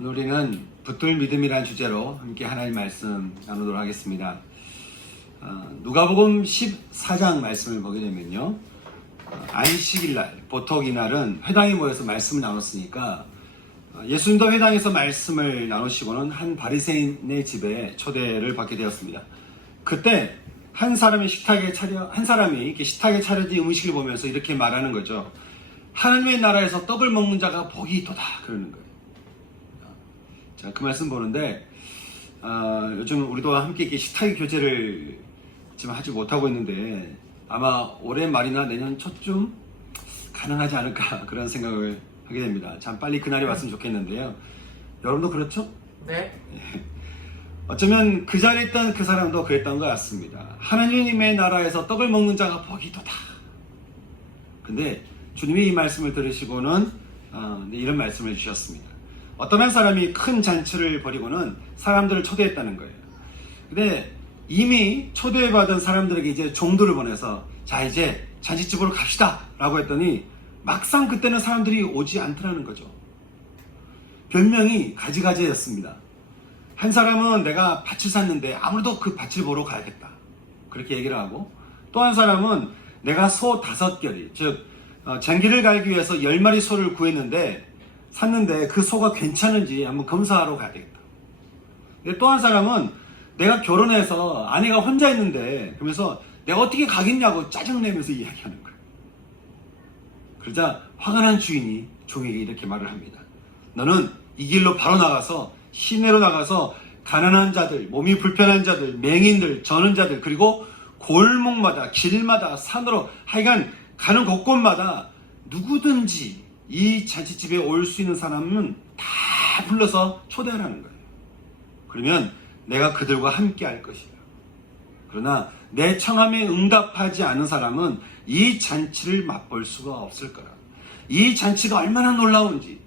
오늘 우리는 붙들 믿음이라는 주제로 함께 하나님 말씀 나누도록 하겠습니다. 누가복음 14장 말씀을 보게 되면요, 안식일날, 보통 이날은 회당에 모여서 말씀을 나눴으니까 예수님도 회당에서 말씀을 나누시고는 한 바리새인의 집에 초대를 받게 되었습니다. 그때 한 사람이 이렇게 식탁에 차려진 음식을 보면서 이렇게 말하는 거죠. 하나님의 나라에서 떡을 먹는 자가 복이 있도다, 그러는 거예요. 자, 그 말씀 보는데 요즘 우리도 함께 이렇게 식탁의 교제를 지금 하지 못하고 있는데 아마 올해 말이나 내년 초쯤 가능하지 않을까 그런 생각을 하게 됩니다. 참 빨리 그날이 왔으면 좋겠는데요. 여러분도 그렇죠? 네. 어쩌면 그 자리에 있던 그 사람도 그랬던 것 같습니다. 하나님의 나라에서 떡을 먹는 자가 복이 있도다. 근데 주님이 이 말씀을 들으시고는 이런 말씀을 주셨습니다. 어떤 한 사람이 큰 잔치를 벌이고는 사람들을 초대했다는 거예요. 근데 이미 초대받은 사람들에게 이제 종들을 보내서 자, 이제 잔치집으로 갑시다 라고 했더니 막상 그때는 사람들이 오지 않더라는 거죠. 변명이 가지가지였습니다. 한 사람은 내가 밭을 샀는데 아무래도 그 밭을 보러 가야겠다, 그렇게 얘기를 하고, 또 한 사람은 내가 소 5결이, 즉 장기를 갈기 위해서 10마리 소를 샀는데 그 소가 괜찮은지 한번 검사하러 가야 되겠다. 또 한 사람은 내가 결혼해서 아내가 혼자 있는데, 그러면서 내가 어떻게 가겠냐고 짜증내면서 이야기하는 거예요. 그러자 화가 난 주인이 종에게 이렇게 말을 합니다. 너는 이 길로 바로 나가서 시내로 나가서 가난한 자들, 몸이 불편한 자들, 맹인들, 저는 자들, 그리고 골목마다, 길마다, 산으로 하여간 가는 곳곳마다 누구든지 이 잔치집에 올 수 있는 사람은 다 불러서 초대하라는 거예요. 그러면 내가 그들과 함께 할 것이에요. 그러나 내 청함에 응답하지 않은 사람은 이 잔치를 맛볼 수가 없을 거라. 이 잔치가 얼마나 놀라운지,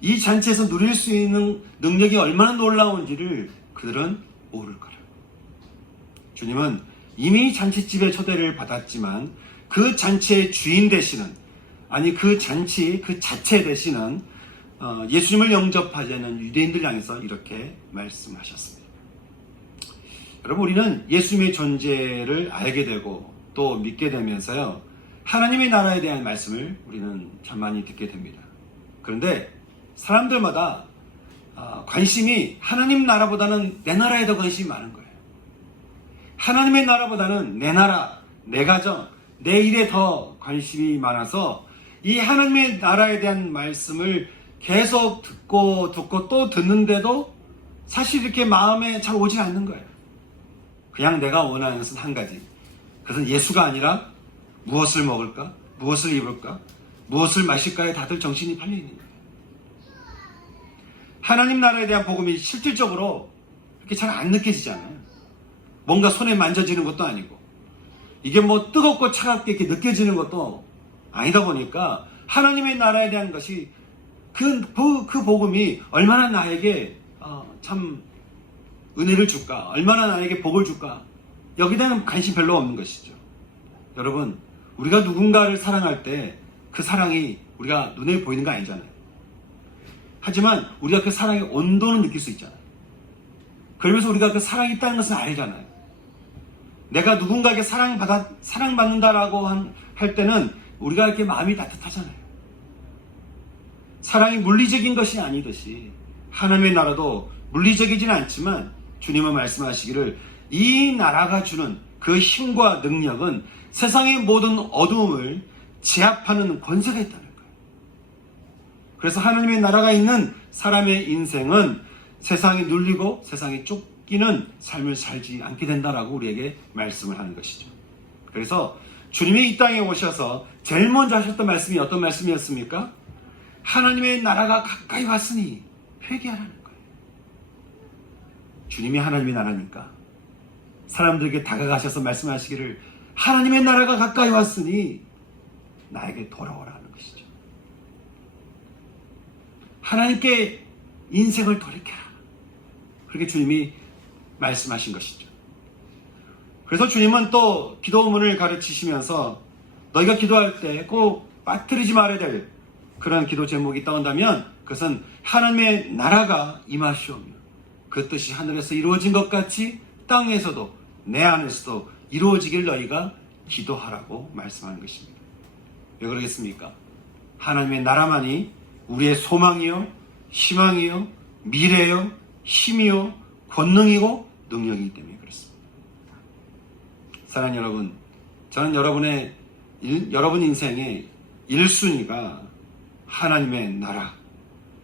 이 잔치에서 누릴 수 있는 능력이 얼마나 놀라운지를 그들은 모를 거라. 주님은 이미 잔치집에 초대를 받았지만 그 잔치의 주인 되시는, 아니 그 잔치 그 자체 되시는 예수님을 영접하지 않는 유대인들 향해서 이렇게 말씀하셨습니다. 여러분, 우리는 예수님의 존재를 알게 되고 또 믿게 되면서요, 하나님의 나라에 대한 말씀을 우리는 참 많이 듣게 됩니다. 그런데 사람들마다 관심이 하나님 나라보다는 내 나라에 더 관심이 많은 거예요. 하나님의 나라보다는 내 나라, 내 가정, 내 일에 더 관심이 많아서 이 하나님의 나라에 대한 말씀을 계속 듣고 또 듣는데도 사실 이렇게 마음에 잘 오지 않는 거예요. 그냥 내가 원하는 것은 한 가지. 그것은 예수가 아니라 무엇을 먹을까? 무엇을 입을까? 무엇을 마실까에 다들 정신이 팔려 있는 거예요. 하나님 나라에 대한 복음이 실질적으로 이렇게 잘 안 느껴지잖아요. 뭔가 손에 만져지는 것도 아니고, 이게 뭐 뜨겁고 차갑게 이렇게 느껴지는 것도 아니다 보니까 하나님의 나라에 대한 것이 그 복음이 얼마나 나에게 참 은혜를 줄까, 얼마나 나에게 복을 줄까, 여기에 대한 관심 별로 없는 것이죠. 여러분, 우리가 누군가를 사랑할 때 그 사랑이 우리가 눈에 보이는 거 아니잖아요. 하지만 우리가 그 사랑의 온도는 느낄 수 있잖아요. 그러면서 우리가 그 사랑이 있다는 것은 알잖아요. 내가 누군가에게 사랑받는다라고 할 때는 우리가 이렇게 마음이 따뜻하잖아요. 사랑이 물리적인 것이 아니듯이 하나님의 나라도 물리적이지는 않지만 주님은 말씀하시기를 이 나라가 주는 그 힘과 능력은 세상의 모든 어두움을 제압하는 권세가 있다는 거예요. 그래서 하나님의 나라가 있는 사람의 인생은 세상에 눌리고 세상에 쫓기는 삶을 살지 않게 된다라고 우리에게 말씀을 하는 것이죠. 그래서 주님이 이 땅에 오셔서 제일 먼저 하셨던 말씀이 어떤 말씀이었습니까? 하나님의 나라가 가까이 왔으니 회개하라는 거예요. 주님이 하나님의 나라니까 사람들에게 다가가셔서 말씀하시기를 하나님의 나라가 가까이 왔으니 나에게 돌아오라는 것이죠. 하나님께 인생을 돌이켜라, 그렇게 주님이 말씀하신 것이죠. 그래서 주님은 또 기도문을 가르치시면서 너희가 기도할 때 꼭 빠뜨리지 말아야 될 그런 기도 제목이 떠온다면 그것은 하나님의 나라가 임하시오며 그 뜻이 하늘에서 이루어진 것 같이 땅에서도 내 안에서도 이루어지길 너희가 기도하라고 말씀하는 것입니다. 왜 그러겠습니까? 하나님의 나라만이 우리의 소망이요, 희망이요, 미래요, 힘이요, 권능이고 능력이기 때문에 그렇습니다. 사랑하는 여러분, 저는 여러분 인생의 1순위가 하나님의 나라,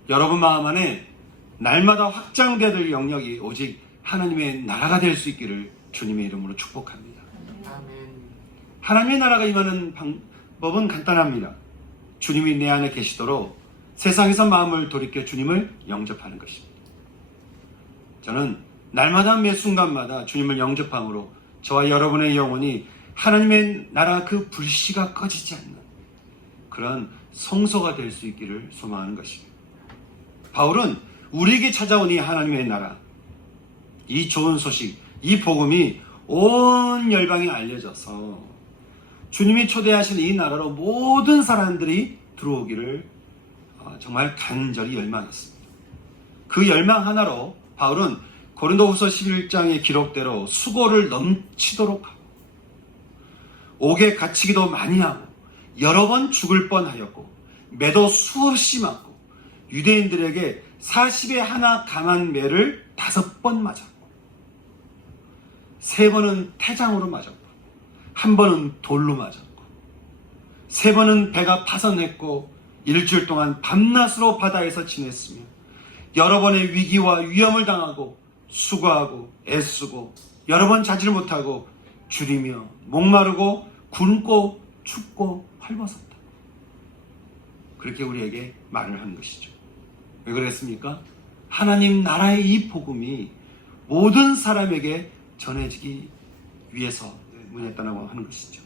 여러분 마음 안에 날마다 확장되어야 될 영역이 오직 하나님의 나라가 될 수 있기를 주님의 이름으로 축복합니다. 하나님의 나라가 임하는 방법은 간단합니다. 주님이 내 안에 계시도록 세상에서 마음을 돌이켜 주님을 영접하는 것입니다. 저는 날마다 매 순간마다 주님을 영접함으로 저와 여러분의 영혼이 하나님의 나라 그 불씨가 꺼지지 않는 그런 성소가 될 수 있기를 소망하는 것입니다. 바울은 우리에게 찾아온 이 하나님의 나라, 이 좋은 소식, 이 복음이 온 열방에 알려져서 주님이 초대하신 이 나라로 모든 사람들이 들어오기를 정말 간절히 열망했습니다. 그 열망 하나로 바울은 고린도후서 11장의 기록대로 수고를 넘치도록 하고 옥에 갇히기도 많이 하고 여러 번 죽을 뻔하였고 매도 수없이 맞고 유대인들에게 40에 하나 감한 매를 5번 맞았고 3번은 태장으로 맞았고 1번은 돌로 맞았고 3번은 배가 파선했고 일주일 동안 밤낮으로 바다에서 지냈으며 여러 번의 위기와 위험을 당하고 수고하고 애쓰고 여러 번 자질 못하고 줄이며 목마르고 굶고 춥고 헐벗었다. 그렇게 우리에게 말을 한 것이죠. 왜 그랬습니까? 하나님 나라의 이 복음이 모든 사람에게 전해지기 위해서 문했다고 하는 것이죠.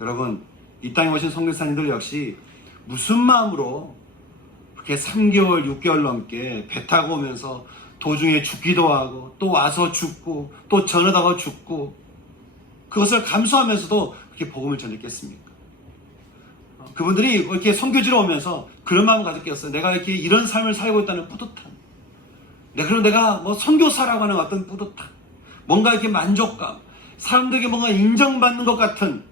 여러분, 이 땅에 오신 선교사님들 역시 무슨 마음으로 그렇게 3개월, 6개월 넘게 배 타고 오면서 도중에 죽기도 하고 또 와서 죽고 또 전하다가 죽고 그것을 감수하면서도 그렇게 복음을 전했겠습니까? 그분들이 이렇게 선교지로 오면서 그런 마음을 가졌겠어요. 내가 이렇게 이런 삶을 살고 있다는 뿌듯함. 그럼 내가 뭐 선교사라고 하는 어떤 뿌듯함. 뭔가 이렇게 만족감. 사람들에게 뭔가 인정받는 것 같은,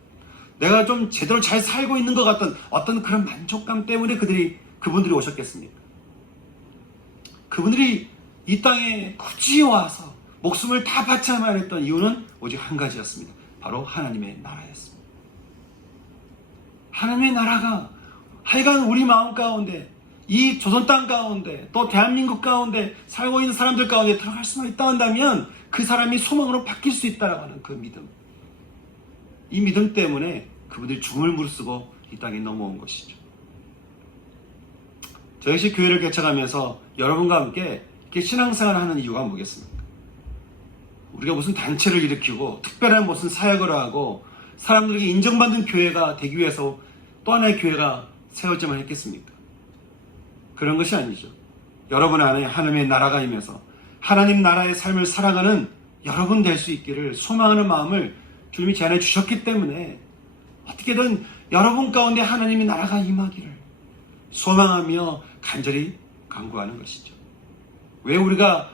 내가 좀 제대로 잘 살고 있는 것 같은 어떤 그런 만족감 때문에 그분들이 오셨겠습니까? 그분들이 이 땅에 굳이 와서 목숨을 다 바쳐야만 했던 이유는 오직 한 가지였습니다. 바로 하나님의 나라였습니다. 하나님의 나라가 하여간 우리 마음 가운데, 이 조선 땅 가운데, 또 대한민국 가운데 살고 있는 사람들 가운데 들어갈 수만 있다 한다면 그 사람이 소망으로 바뀔 수 있다고 하는 그 믿음. 이 믿음 때문에 그분들이 죽음을 무릅쓰고 이 땅에 넘어온 것이죠. 저 역시 교회를 개척하면서 여러분과 함께 이렇게 신앙생활을 하는 이유가 뭐겠습니까? 우리가 무슨 단체를 일으키고 특별한 무슨 사역을 하고 사람들에게 인정받는 교회가 되기 위해서 또 하나의 교회가 세워지만 했겠습니까? 그런 것이 아니죠. 여러분 안에 하나님의 나라가 임해서 하나님 나라의 삶을 살아가는 여러분 될 수 있기를 소망하는 마음을 주님이 제안해 주셨기 때문에 어떻게든 여러분 가운데 하나님의 나라가 임하기를 소망하며 간절히 간구하는 것이죠. 왜 우리가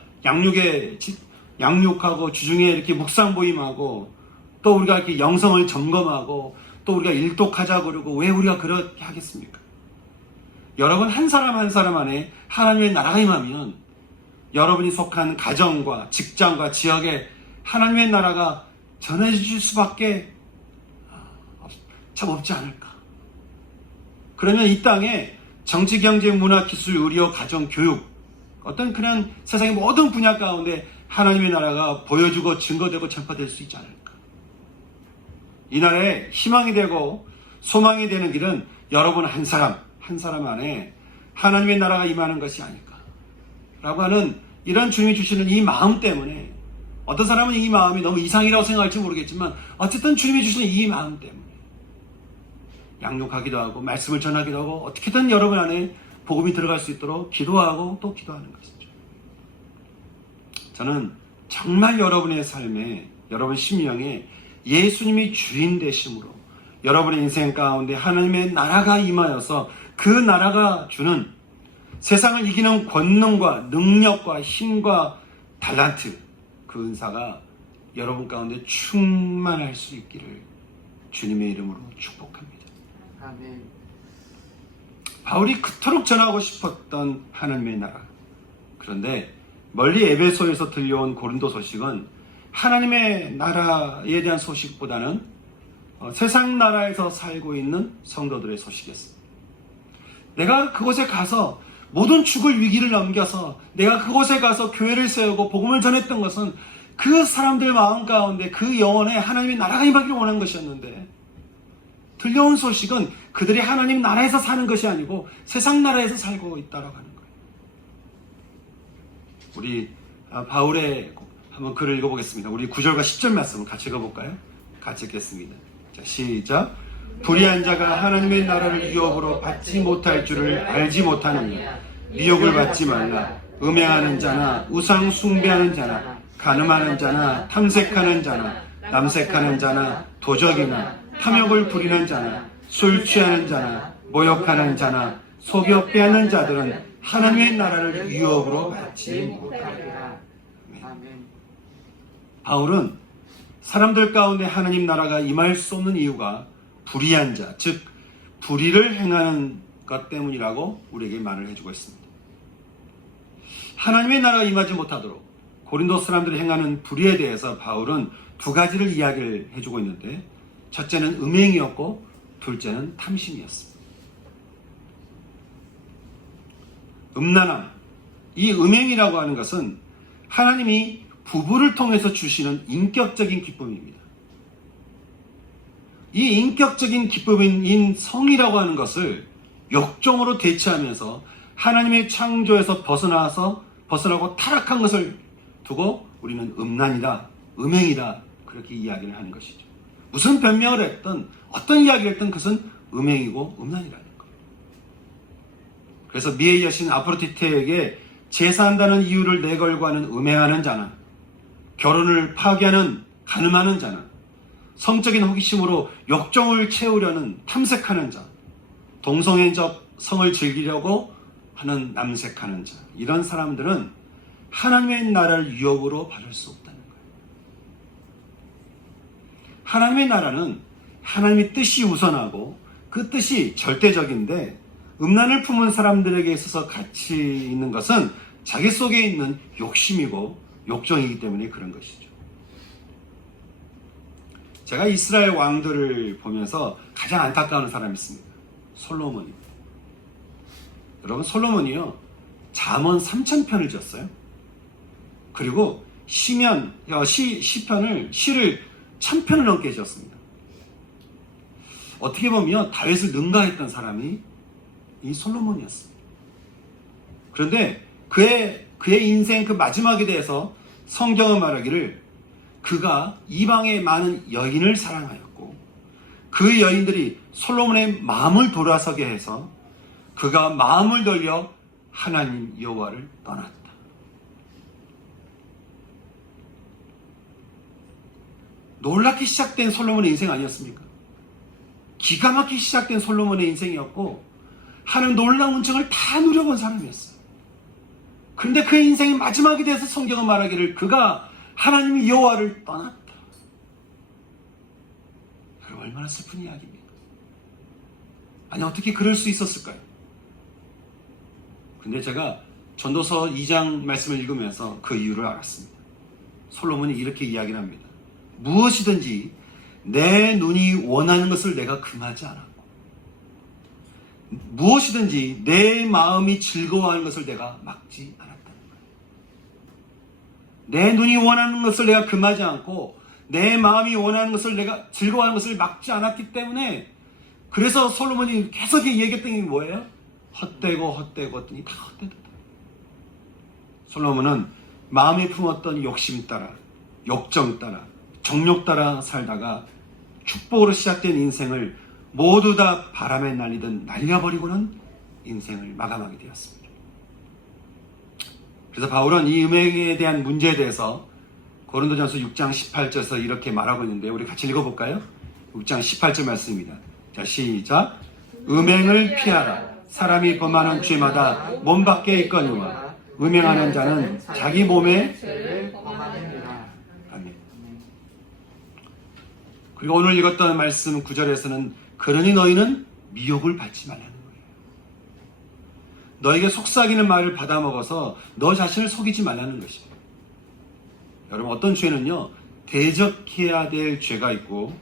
양육하고 주중에 이렇게 묵상 모임하고 또 우리가 이렇게 영성을 점검하고 또 우리가 일독하자고 그러고 왜 우리가 그렇게 하겠습니까? 여러분 한 사람 한 사람 안에 하나님의 나라가 임하면 여러분이 속한 가정과 직장과 지역에 하나님의 나라가 전해질 수밖에 참 없지 않을까. 그러면 이 땅에 정치, 경제, 문화, 기술, 의료, 가정, 교육 어떤 그런 세상의 모든 분야 가운데 하나님의 나라가 보여주고 증거되고 전파될 수 있지 않을까. 이 나라에 희망이 되고 소망이 되는 길은 여러분 한 사람 안에 하나님의 나라가 임하는 것이 아닐까 라고 하는 이런 주님이 주시는 이 마음 때문에 어떤 사람은 이 마음이 너무 이상이라고 생각할지 모르겠지만 어쨌든 주님이 주시는 이 마음 때문에 양육하기도 하고 말씀을 전하기도 하고 어떻게든 여러분 안에 복음이 들어갈 수 있도록 기도하고 또 기도하는 것이죠. 저는 정말 여러분의 삶에 여러분 심령에 예수님이 주인 되심으로 여러분의 인생 가운데 하나님의 나라가 임하여서 그 나라가 주는 세상을 이기는 권능과 능력과 힘과 달란트, 그 은사가 여러분 가운데 충만할 수 있기를 주님의 이름으로 축복합니다. 아멘. 바울이 그토록 전하고 싶었던 하나님의 나라. 그런데 멀리 에베소에서 들려온 고린도 소식은 하나님의 나라에 대한 소식보다는 세상 나라에서 살고 있는 성도들의 소식이었습니다. 내가 그곳에 가서 모든 죽을 위기를 넘겨서 내가 그곳에 가서 교회를 세우고 복음을 전했던 것은 그 사람들 마음 가운데 그 영혼에 하나님의 나라가 임하기를 원한 것이었는데, 들려온 소식은 그들이 하나님 나라에서 사는 것이 아니고 세상 나라에서 살고 있다고 하는 거예요. 우리 바울의 한번 글을 읽어보겠습니다. 우리 9절과 10절 말씀을 같이 읽어볼까요? 같이 읽겠습니다. 자, 시작. 불의한 자가 하나님의 나라를 유업으로 받지 못할 줄을 알지 못하느냐. 미혹을 받지 말라. 음행하는 자나 우상 숭배하는 자나 간음하는 자나 탐색하는 자나 남색하는 자나 도적이나 탐욕을 부리는 자나 술 취하는 자나 모욕하는 자나 속여 빼앗는 자들은 하나님의 나라를 유업으로 받지 못하리라. 아멘. 바울은 사람들 가운데 하나님 나라가 임할 수 없는 이유가 불의한 자, 즉 불의를 행하는 것 때문이라고 우리에게 말을 해주고 있습니다. 하나님의 나라가 임하지 못하도록 고린도 사람들이 행하는 불의에 대해서 바울은 두 가지를 이야기를 해주고 있는데, 첫째는 음행이었고 둘째는 탐심이었습니다. 음란함, 이 음행이라고 하는 것은 하나님이 부부를 통해서 주시는 인격적인 기쁨입니다. 이 인격적인 기쁨인 성이라고 하는 것을 욕정으로 대체하면서 하나님의 창조에서 벗어나고 타락한 것을 두고 우리는 음란이다, 음행이다, 그렇게 이야기를 하는 것이죠. 무슨 변명을 했든 어떤 이야기를 했든 그것은 음행이고 음란이라는 거예요. 그래서 미의 여신 아프로디테에게 제사한다는 이유를 내걸고 하는 음행하는 자나, 결혼을 파괴하는 간음하는 자나, 성적인 호기심으로 욕정을 채우려는 탐색하는 자, 동성애적 성을 즐기려고 하는 남색하는 자, 이런 사람들은 하나님의 나라를 유업으로 받을 수 없다는 거예요. 하나님의 나라는 하나님의 뜻이 우선하고 그 뜻이 절대적인데, 음란을 품은 사람들에게 있어서 가치 있는 것은 자기 속에 있는 욕심이고 욕정이기 때문에 그런 것이죠. 제가 이스라엘 왕들을 보면서 가장 안타까운 사람이 있습니다. 솔로몬입니다. 여러분, 솔로몬이요, 잠언 3,000편을 지었어요. 그리고 시를 1,000편을 넘게 지었습니다. 어떻게 보면 다윗을 능가했던 사람이 이 솔로몬이었습니다. 그런데 그의 인생 그 마지막에 대해서 성경은 말하기를 그가 이방의 많은 여인을 사랑하였고 그 여인들이 솔로몬의 마음을 돌아서게 해서 그가 마음을 돌려 하나님 여호와를 떠났다. 놀랍게 시작된 솔로몬의 인생 아니었습니까? 기가 막히게 시작된 솔로몬의 인생이었고 하는 놀라운 은총을 다 누려본 사람이었어요. 그런데 그 인생의 마지막에 대해서 성경은 말하기를 그가 하나님 여호와를 떠났다. 여러분, 얼마나 슬픈 이야기입니까? 아니, 어떻게 그럴 수 있었을까요? 근데 제가 전도서 2장 말씀을 읽으면서 그 이유를 알았습니다. 솔로몬이 이렇게 이야기를 합니다. 무엇이든지 내 눈이 원하는 것을 내가 금하지 않았고 무엇이든지 내 마음이 즐거워하는 것을 내가 막지 않았다는 거예요. 내 눈이 원하는 것을 내가 금하지 않고 내 마음이 원하는 것을 내가 즐거워하는 것을 막지 않았기 때문에, 그래서 솔로몬이 계속 얘기했던 게 뭐예요? 헛되고 했더니 다 헛되다. 솔로몬은 마음에 품었던 욕심 따라, 욕정 따라, 정욕 따라 살다가 축복으로 시작된 인생을 모두 다 바람에 날리듯 날려버리고는 인생을 마감하게 되었습니다. 그래서 바울은 이 음행에 대한 문제에 대해서 고린도전서 6장 18절에서 이렇게 말하고 있는데, 우리 같이 읽어볼까요? 6장 18절 말씀입니다. 자, 시작. 음행을 피하라. 사람이 범하는 죄마다 몸 밖에 있거니와 음행하는 자는 자기 몸에 죄를 범하느니라. 아멘. 그리고 오늘 읽었던 말씀 9절에서는 그러니 너희는 미혹을 받지 말라는 거예요. 너에게 속삭이는 말을 받아먹어서 너 자신을 속이지 말라는 것이에요. 여러분, 어떤 죄는요 대적해야 될 죄가 있고,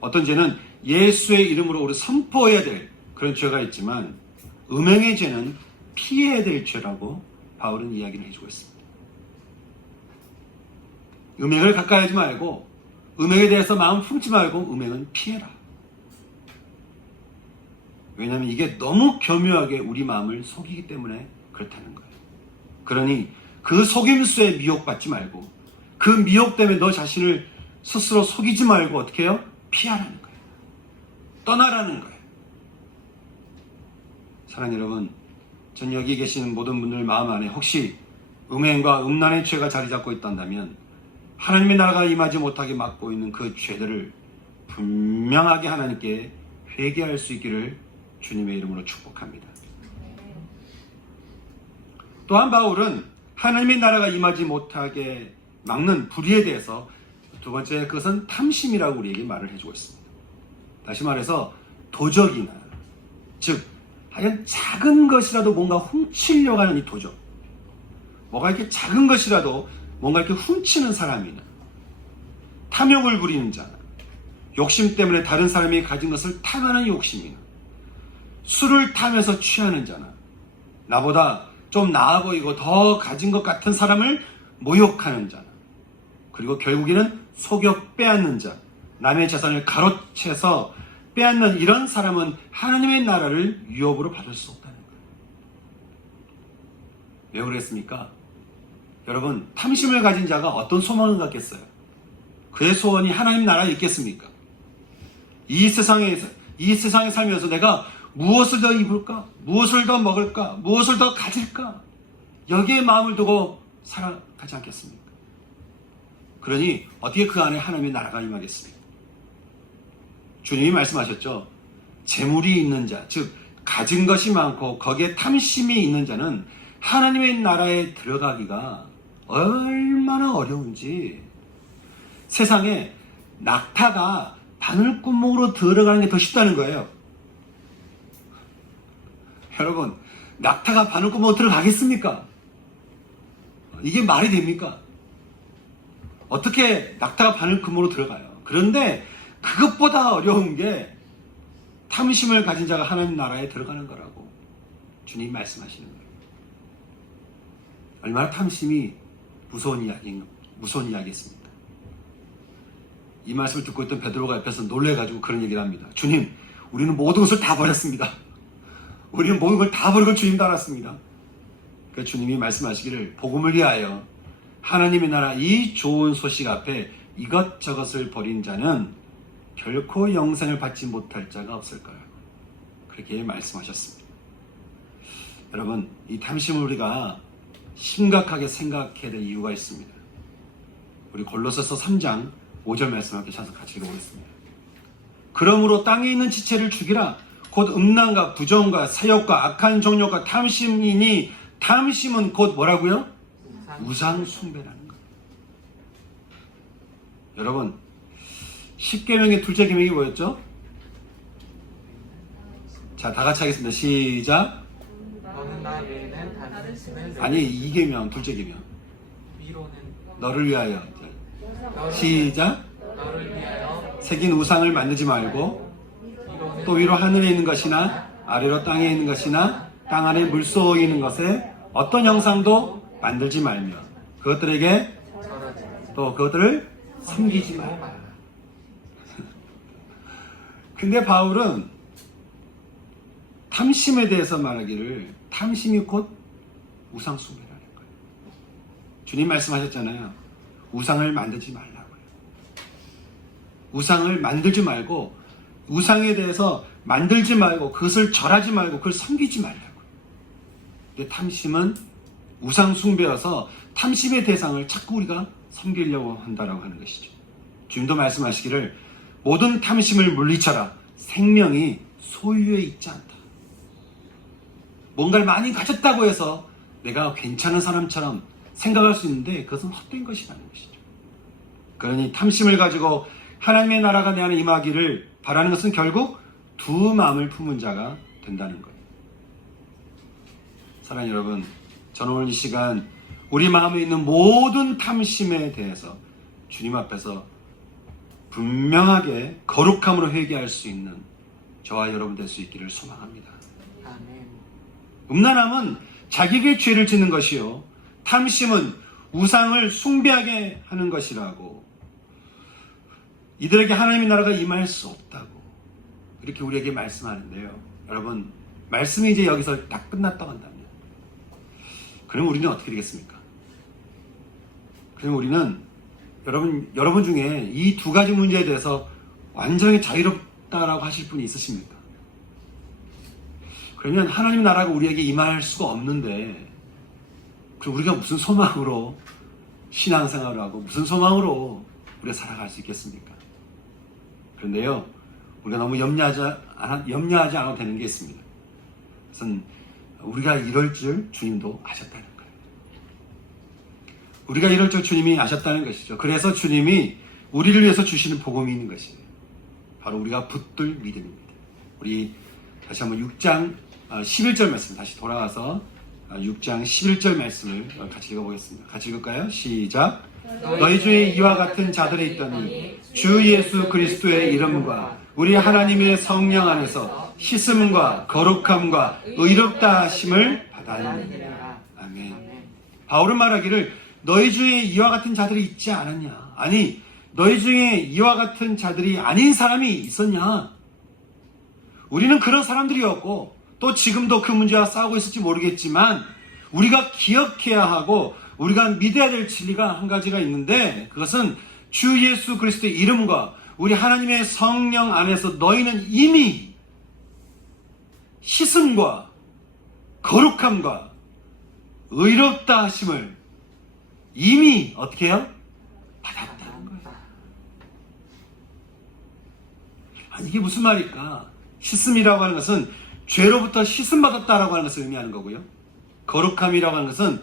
어떤 죄는 예수의 이름으로 우리 선포해야 될 그런 죄가 있지만, 음행의 죄는 피해야 될 죄라고 바울은 이야기를 해주고 있습니다. 음행을 가까이 하지 말고, 음행에 대해서 마음 품지 말고 음행은 피해라. 왜냐하면 이게 너무 교묘하게 우리 마음을 속이기 때문에 그렇다는 거예요. 그러니 그 속임수에 미혹받지 말고, 그 미혹 때문에 너 자신을 스스로 속이지 말고 어떻게 해요? 피하라는 거예요. 떠나라는 거예요. 사랑하는 여러분, 전 여기 계시는 모든 분들 마음 안에 혹시 음행과 음란의 죄가 자리 잡고 있다면 하나님의 나라가 임하지 못하게 막고 있는 그 죄들을 분명하게 하나님께 회개할 수 있기를 주님의 이름으로 축복합니다. 또한 바울은 하나님의 나라가 임하지 못하게 막는 불의에 대해서 두 번째, 그것은 탐심이라고 우리에게 말을 해주고 있습니다. 다시 말해서 도적이나, 즉 하여간 작은 것이라도 뭔가 훔치려고 하는 이 도적, 뭐가 이렇게 작은 것이라도 뭔가 이렇게 훔치는 사람이나, 탐욕을 부리는 자나, 욕심 때문에 다른 사람이 가진 것을 탐하는 욕심이나, 술을 타면서 취하는 자나, 나보다 좀 나아 보이고 더 가진 것 같은 사람을 모욕하는 자나, 그리고 결국에는 속여 빼앗는 자, 남의 재산을 가로채서 빼앗는 이런 사람은 하나님의 나라를 유업으로 받을 수 없다는 거예요. 왜 그랬습니까? 여러분, 탐심을 가진 자가 어떤 소망을 갖겠어요? 그의 소원이 하나님 나라에 있겠습니까? 이 세상에 살면서 내가 무엇을 더 입을까? 무엇을 더 먹을까? 무엇을 더 가질까? 여기에 마음을 두고 살아가지 않겠습니까? 그러니 어떻게 그 안에 하나님의 나라가 임하겠습니까? 주님이 말씀하셨죠. 재물이 있는 자, 즉 가진 것이 많고 거기에 탐심이 있는 자는 하나님의 나라에 들어가기가 얼마나 어려운지. 세상에 낙타가 바늘구멍으로 들어가는 게 더 쉽다는 거예요. 여러분, 낙타가 바늘구멍으로 들어가겠습니까? 이게 말이 됩니까? 어떻게 낙타가 바늘구멍으로 들어가요? 그런데 그것보다 어려운 게 탐심을 가진 자가 하나님 나라에 들어가는 거라고 주님 말씀하시는 거예요. 얼마나 탐심이 무서운 이야기겠습니까? 이 말씀을 듣고 있던 베드로가 옆에서 놀래가지고 그런 얘기를 합니다. 주님, 우리는 모든 것을 다 버렸습니다. 우리는 모든 걸 다 버리고 주님 따랐습니다. 그러니까 주님이 말씀하시기를 복음을 위하여 하나님의 나라 이 좋은 소식 앞에 이것저것을 버린 자는 결코 영생을 받지 못할 자가 없을 거라고 그렇게 말씀하셨습니다. 여러분, 이 탐심을 우리가 심각하게 생각해야 될 이유가 있습니다. 우리 골로새서 3장 5절 말씀 함께 같이 읽어보겠습니다. 그러므로 땅에 있는 지체를 죽이라. 곧 음란과 부정과 사욕과 악한 정욕과 탐심이니, 탐심은 곧 뭐라고요? 우상 숭배라는 거예요. 여러분, 10계명의 둘째 계명이 뭐였죠? 자, 다 같이 하겠습니다. 시작. 너는 나 외에는 다른 신을 아니, 2계명, 둘째 계명. 위로는 너를 위하여. 시작. 너를 위하여 새긴 우상을 만들지 말고, 또 위로 하늘에 있는 것이나 아래로 땅에 있는 것이나 땅 안에 물속에 있는 것에 어떤 형상도 만들지 말며 그것들에게 또 그것들을 섬기지 말라. 근데 바울은 탐심에 대해서 말하기를 탐심이 곧 우상 숭배라는 거예요. 주님 말씀하셨잖아요. 우상을 만들지 말라고요. 우상을 만들지 말고, 우상에 대해서 만들지 말고, 그것을 절하지 말고, 그걸 섬기지 말라고요. 근데 탐심은 우상 숭배여서 탐심의 대상을 자꾸 우리가 섬기려고 한다라고 하는 것이죠. 주님도 말씀하시기를 모든 탐심을 물리쳐라. 생명이 소유에 있지 않다. 뭔가를 많이 가졌다고 해서 내가 괜찮은 사람처럼 생각할 수 있는데 그것은 헛된 것이라는 것이죠. 그러니 탐심을 가지고 하나님의 나라가 내 안에 임하기를 바라는 것은 결국 두 마음을 품은 자가 된다는 거예요. 사랑하는 여러분, 저는 오늘 이 시간 우리 마음에 있는 모든 탐심에 대해서 주님 앞에서 분명하게 거룩함으로 회개할 수 있는 저와 여러분 될 수 있기를 소망합니다. 아멘. 음란함은 자기에게 죄를 짓는 것이요, 탐심은 우상을 숭배하게 하는 것이라고, 이들에게 하나님의 나라가 임할 수 없다고 이렇게 우리에게 말씀하는데요. 여러분, 말씀이 이제 여기서 딱 끝났다고 한다면 그럼 우리는 어떻게 되겠습니까? 그럼 우리는 여러분 중에 이 두 가지 문제에 대해서 완전히 자유롭다라고 하실 분이 있으십니까? 그러면 하나님 나라가 우리에게 임할 수가 없는데 그럼 우리가 무슨 소망으로 신앙생활을 하고 무슨 소망으로 우리가 살아갈 수 있겠습니까? 그런데요, 우리가 너무 염려하지 않아도 되는 게 있습니다. 그것은 우리가 이럴 줄 주님도 아셨다는 거예요. 우리가 이럴 줄 주님이 아셨다는 것이죠. 그래서 주님이 우리를 위해서 주시는 복음이 있는 것이에요. 바로 우리가 붙들 믿음입니다. 우리 다시 한번 6장 11절 말씀 다시 돌아와서 6장 11절 말씀을 같이 읽어보겠습니다. 같이 읽을까요? 시작. 너희 중에 이와 같은 자들이 있더니 주 예수 그리스도의 이름과 우리 하나님의 성령 안에서 씻음과 거룩함과 의롭다 하심을 받았느니라. 아멘. 바울은 말하기를 너희 중에 이와 같은 자들이 있지 않았냐? 아니, 너희 중에 이와 같은 자들이 아닌 사람이 있었냐? 우리는 그런 사람들이었고 또 지금도 그 문제와 싸우고 있을지 모르겠지만 우리가 기억해야 하고 우리가 믿어야 될 진리가 한 가지가 있는데 그것은 주 예수 그리스도의 이름과 우리 하나님의 성령 안에서 너희는 이미 씻음과 거룩함과 의롭다 하심을 이미 어떻게 해요? 받았다는 거예요. 아니, 이게 무슨 말일까? 씻음이라고 하는 것은 죄로부터 씻음 받았다라고 하는 것을 의미하는 거고요. 거룩함이라고 하는 것은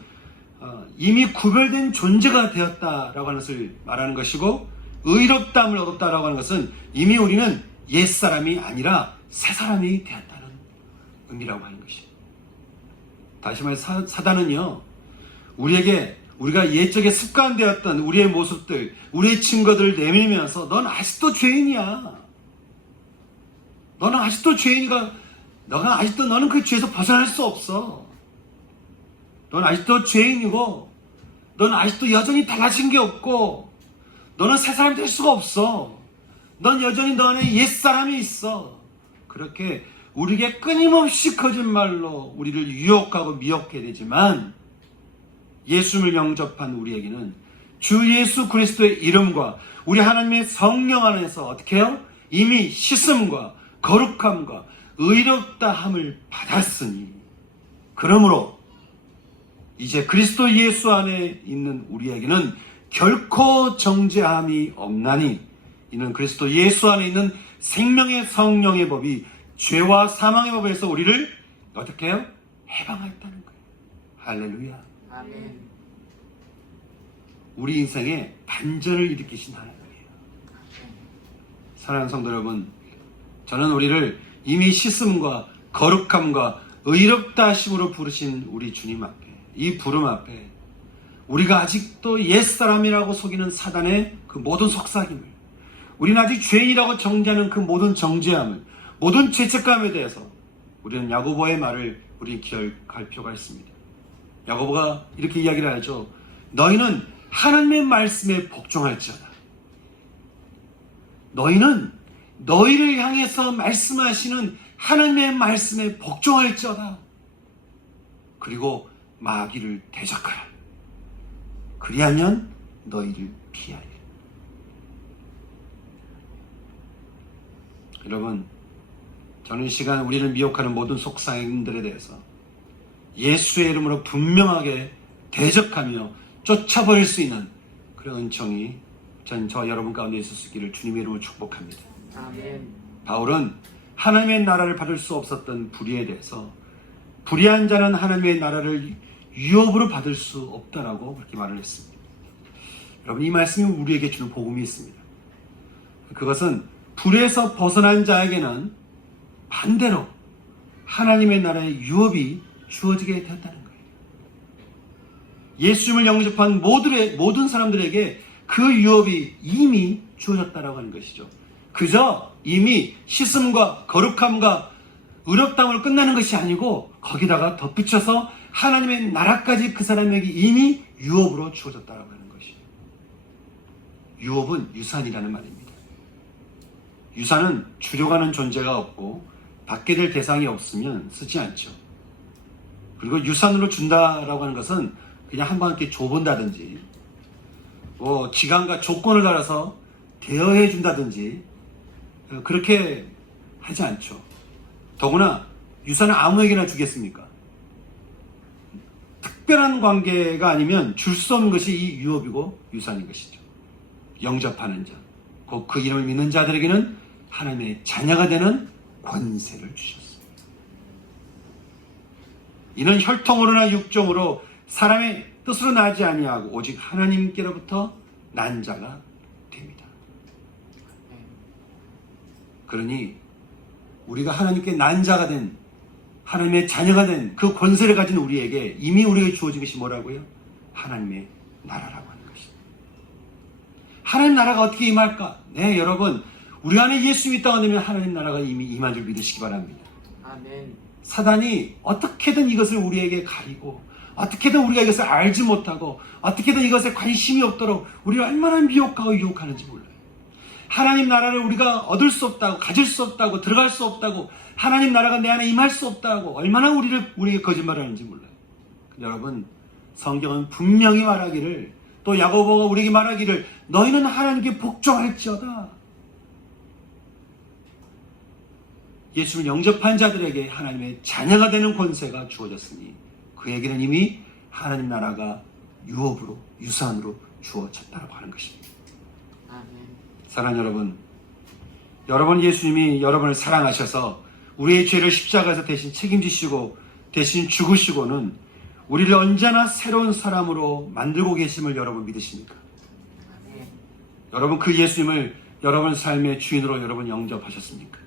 이미 구별된 존재가 되었다라고 하는 것을 말하는 것이고, 의롭다함을 얻었다라고 하는 것은 이미 우리는 옛사람이 아니라 새사람이 되었다는 의미라고 하는 것이에요. 다시 말해서 사단은요, 우리가 옛적에 습관되었던 우리의 모습들, 우리의 증거들을 내밀면서 넌 아직도 죄인이야. 너는 아직도 죄인이가, 너는 그 죄에서 벗어날 수 없어. 넌 아직도 죄인이고, 넌 아직도 여전히 달라진 게 없고, 너는 새 사람이 될 수가 없어. 넌 여전히 너 안에 옛사람이 있어. 그렇게 우리에게 끊임없이 거짓말로 우리를 유혹하고 미혹해 되지만, 예수를 영접한 우리에게는 주 예수 그리스도의 이름과 우리 하나님의 성령 안에서 어떻게 해요? 이미 씻음과 거룩함과 의롭다함을 받았으니, 그러므로 이제 그리스도 예수 안에 있는 우리에게는 결코 정죄함이 없나니, 이는 그리스도 예수 안에 있는 생명의 성령의 법이 죄와 사망의 법에서 우리를 어떻게 해요? 해방했다는 거예요. 할렐루야. 아멘. 우리 인생에 반전을 일으키신 하나님이에요. 사랑하는 성도 여러분, 저는 우리를 이미 씻음과 거룩함과 의롭다 하심으로 부르신 우리 주님 앞에, 이 부름 앞에 우리가 아직도 옛사람이라고 속이는 사단의 그 모든 속삭임을, 우리는 아직 죄인이라고 정죄하는 그 모든 정죄함을, 모든 죄책감에 대해서 우리는 야고보의 말을 우리 기억할 필요가 있습니다. 야고보가 이렇게 이야기를 하죠. 너희는 하나님의 말씀에 복종할지어다. 너희는 너희를 향해서 말씀하시는 하나님의 말씀에 복종할지어다. 그리고 마귀를 대적하라. 그리하면 너희를 피하리라. 여러분, 저는 이 시간 우리를 미혹하는 모든 속삭임들에 대해서 예수의 이름으로 분명하게 대적하며 쫓아버릴 수 있는 그런 은총이 저와 여러분 가운데 있을 수 있기를 주님의 이름으로 축복합니다. 아멘. 바울은 하나님의 나라를 받을 수 없었던 불의에 대해서 불의한 자는 하나님의 나라를 유업으로 받을 수 없다라고 그렇게 말을 했습니다. 여러분, 이 말씀이 우리에게 주는 복음이 있습니다. 그것은 불에서 벗어난 자에게는 반대로 하나님의 나라의 유업이 주어지게 되었다는 거예요. 예수님을 영접한 모든 사람들에게 그 유업이 이미 주어졌다라고 하는 것이죠. 그저 이미 씻음과 거룩함과 의롭다함을 끝나는 것이 아니고 거기다가 덧붙여서 하나님의 나라까지 그 사람에게 이미 유업으로 주어졌다라고 하는 것이죠. 유업은 유산이라는 말입니다. 유산은 주려가는 존재가 없고 받게 될 대상이 없으면 쓰지 않죠. 그리고 유산으로 준다라고 하는 것은 그냥 한번 이렇게 줘본다든지 기간과 조건을 달아서 대여해 준다든지 그렇게 하지 않죠. 더구나 유산을 아무에게나 주겠습니까? 특별한 관계가 아니면 줄 수 없는 것이 이 유업이고 유산인 것이죠. 영접하는 자, 곧 그 이름을 믿는 자들에게는 하나님의 자녀가 되는 권세를 주셨습니다. 이는 혈통으로나 육종으로 사람의 뜻으로 나지 아니하고 오직 하나님께로부터 난 자가 됩니다. 그러니 우리가 하나님께 난 자가 된 하나님의 자녀가 된 그 권세를 가진 우리에게 이미 우리에게 주어진 것이 뭐라고요? 하나님의 나라라고 하는 것입니다. 하나님 나라가 어떻게 임할까? 네, 여러분, 우리 안에 예수님이 있다고 하면 하나님 나라가 이미 임한 줄 믿으시기 바랍니다. 아멘. 사단이 어떻게든 이것을 우리에게 가리고 어떻게든 우리가 이것을 알지 못하고 어떻게든 이것에 관심이 없도록 우리를 얼마나 미혹하고 유혹하는지 몰라요. 하나님 나라를 우리가 얻을 수 없다고, 가질 수 없다고, 들어갈 수 없다고, 하나님 나라가 내 안에 임할 수 없다고 얼마나 우리에게 거짓말을 하는지 몰라요. 여러분, 성경은 분명히 말하기를, 또 야고보가 우리에게 말하기를 너희는 하나님께 복종할지어다. 예수를 영접한 자들에게 하나님의 자녀가 되는 권세가 주어졌으니 그에게는 이미 하나님 나라가 유업으로, 유산으로 주어졌다고 하는 것입니다. 아멘. 사랑하는 여러분, 여러분 예수님이 여러분을 사랑하셔서 우리의 죄를 십자가에서 대신 책임지시고 대신 죽으시고는 우리를 언제나 새로운 사람으로 만들고 계심을 여러분 믿으십니까? 아멘. 여러분 그 예수님을 여러분 삶의 주인으로 여러분 영접하셨습니까?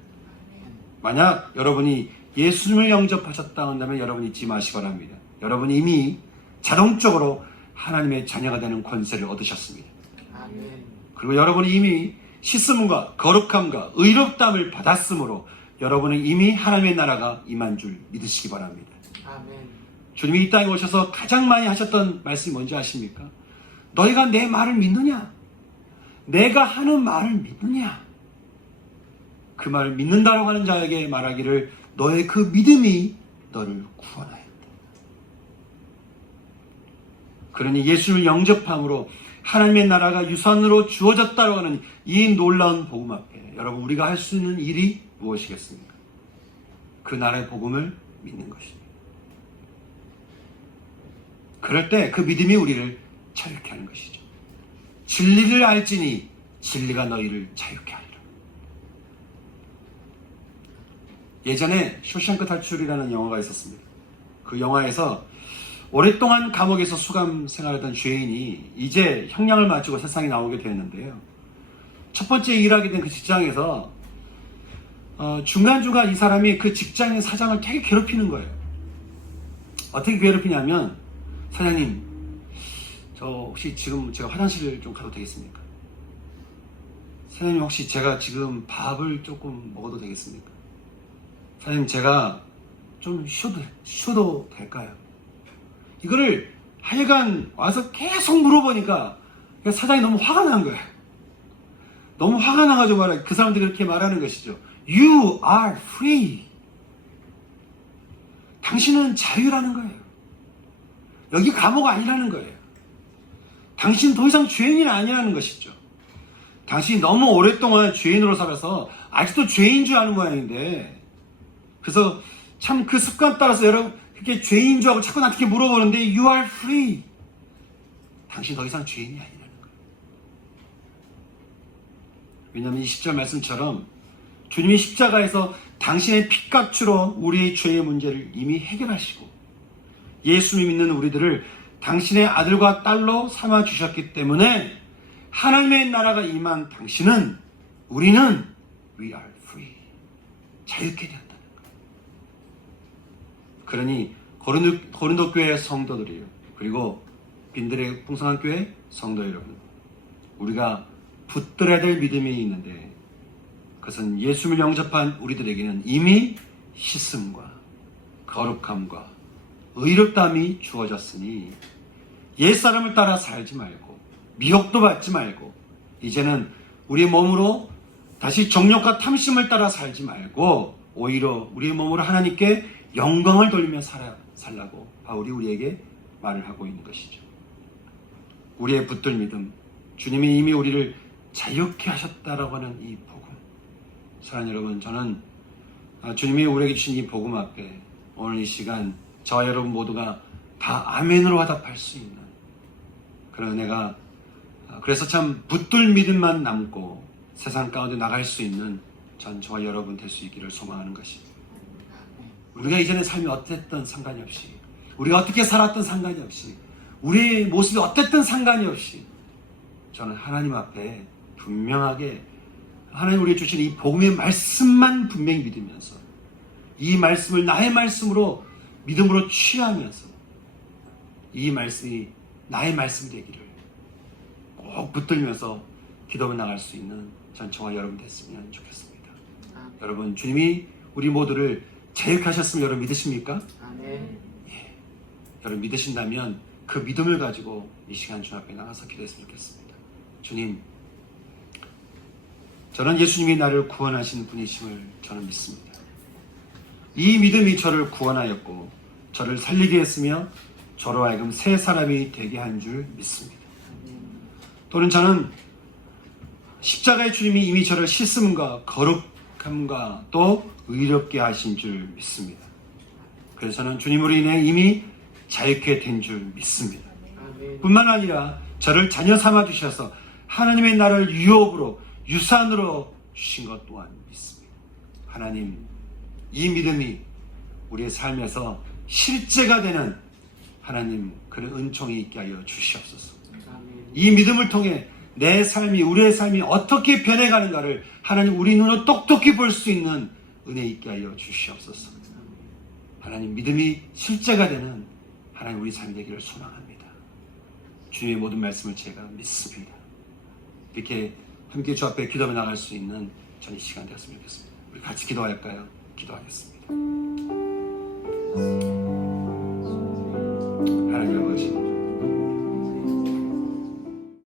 만약 여러분이 예수님을 영접하셨다 한다면 여러분 잊지 마시기 바랍니다. 여러분이 이미 자동적으로 하나님의 자녀가 되는 권세를 얻으셨습니다. 아멘. 그리고 여러분이 이미 씻음과 거룩함과 의롭다함을 받았으므로 여러분은 이미 하나님의 나라가 임한 줄 믿으시기 바랍니다. 아멘. 주님이 이 땅에 오셔서 가장 많이 하셨던 말씀이 뭔지 아십니까? 너희가 내 말을 믿느냐? 내가 하는 말을 믿느냐? 그 말을 믿는다라고 하는 자에게 말하기를 너의 그 믿음이 너를 구원하였다. 그러니 예수를 영접함으로 하나님의 나라가 유산으로 주어졌다고 하는 이 놀라운 복음 앞에 여러분 우리가 할 수 있는 일이 무엇이겠습니까? 그 나라의 복음을 믿는 것입니다. 그럴 때 그 믿음이 우리를 자유케 하는 것이죠. 진리를 알지니 진리가 너희를 자유케 하리라. 예전에 쇼샹크 탈출이라는 영화가 있었습니다. 그 영화에서 오랫동안 감옥에서 수감 생활하던 죄인이 이제 형량을 마치고 세상에 나오게 되었는데요. 첫 번째 일하게 된 그 직장에서 중간중간 이 사람이 그 직장의 사장을 되게 괴롭히는 거예요. 어떻게 괴롭히냐면 사장님, 저 혹시 지금 제가 화장실 좀 가도 되겠습니까? 사장님 혹시 제가 지금 밥을 조금 먹어도 되겠습니까? 사장님 제가 좀 쉬어도 될까요? 이거를 하여간 와서 계속 물어보니까 사장이 너무 화가 난 거예요. 너무 화가 나가지고 그 사람들이 그렇게 말하는 것이죠. You are free. 당신은 자유라는 거예요. 여기 감옥 아니라는 거예요. 당신 더 이상 죄인이 아니라는 것이죠. 당신이 너무 오랫동안 죄인으로 살아서 아직도 죄인 줄 아는 모양인데 그래서 참 그 습관 따라서 여러분 그렇게 죄인 줄 알고 자꾸 나한테 물어보는데 You are free. 당신 더 이상 죄인이 아니라는 거예요. 왜냐하면 이 10절 말씀처럼 주님이 십자가에서 당신의 피값으로 우리의 죄의 문제를 이미 해결하시고 예수를 믿는 우리들을 당신의 아들과 딸로 삼아 주셨기 때문에 하나님의 나라가 임한 당신은 우리는 we are free. 자유케 되었다는 거예요. 그러니 고린도 교회 성도들이요. 그리고 빈들의 풍성한 교회 성도 여러분. 우리가 붙들어야 될 믿음이 있는데 그것은 예수를 영접한 우리들에게는 이미 씻음과 거룩함과 의롭다함이 주어졌으니 옛사람을 따라 살지 말고 미혹도 받지 말고 이제는 우리의 몸으로 다시 정욕과 탐심을 따라 살지 말고 오히려 우리의 몸으로 하나님께 영광을 돌리며 살라고 바울이 우리에게 말을 하고 있는 것이죠. 우리의 붙들 믿음, 주님이 이미 우리를 자유케 하셨다라고 하는 이 복음. 사랑하는 여러분, 저는 주님이 우리에게 주신 이 복음 앞에 오늘 이 시간 저와 여러분 모두가 다 아멘으로 화답할 수 있는 그런 은혜가, 그래서 참 붙들 믿음만 남고 세상 가운데 나갈 수 있는 저와 여러분 될 수 있기를 소망하는 것입니다. 우리가 이전의 삶이 어땠든 상관이 없이, 우리가 어떻게 살았든 상관이 없이, 우리의 모습이 어땠든 상관이 없이 저는 하나님 앞에 분명하게 하나님 우리에게 주신 이 복음의 말씀만 분명히 믿으면서 이 말씀을 나의 말씀으로 믿음으로 취하면서 이 말씀이 나의 말씀이 되기를 꼭 붙들면서 기도해 나갈 수 있는 전 저와 여러분 됐으면 좋겠습니다. 여러분, 주님이 우리 모두를 자유케 하셨으면 여러분 믿으십니까? 아멘. 예. 여러분 믿으신다면 그 믿음을 가지고 이 시간 주님 앞에 나가서 기도했으면 좋겠습니다. 주님, 저는 예수님이 나를 구원하신 분이심을 저는 믿습니다. 이 믿음이 저를 구원하였고 저를 살리게 했으며 저로 하여금 새 사람이 되게 한 줄 믿습니다. 또는 저는 십자가의 주님이 이미 저를 씻음과 거룩함과 또 의롭게 하신 줄 믿습니다. 그래서 저는 주님으로 인해 이미 자유케 된 줄 믿습니다. 아멘. 뿐만 아니라 저를 자녀 삼아 주셔서 하나님의 나라를 유업으로 유산으로 주신 것 또한 믿습니다. 하나님, 이 믿음이 우리의 삶에서 실제가 되는 하나님 그런 은총이 있게 하여 주시옵소서. 아멘. 이 믿음을 통해 내 삶이, 우리의 삶이 어떻게 변해가는가를 하나님 우리 눈으로 똑똑히 볼 수 있는 은혜 있게 하여 주시옵소서. 하나님, 믿음이 실제가 되는 하나님 우리 삶이 되기를 소망합니다. 주님의 모든 말씀을 제가 믿습니다. 이렇게 함께 주 앞에 기도하며 나갈 수 있는 전 이 시간 되었으면 좋겠습니다. 우리 같이 기도할까요? 기도하겠습니다. 하나님 아버지,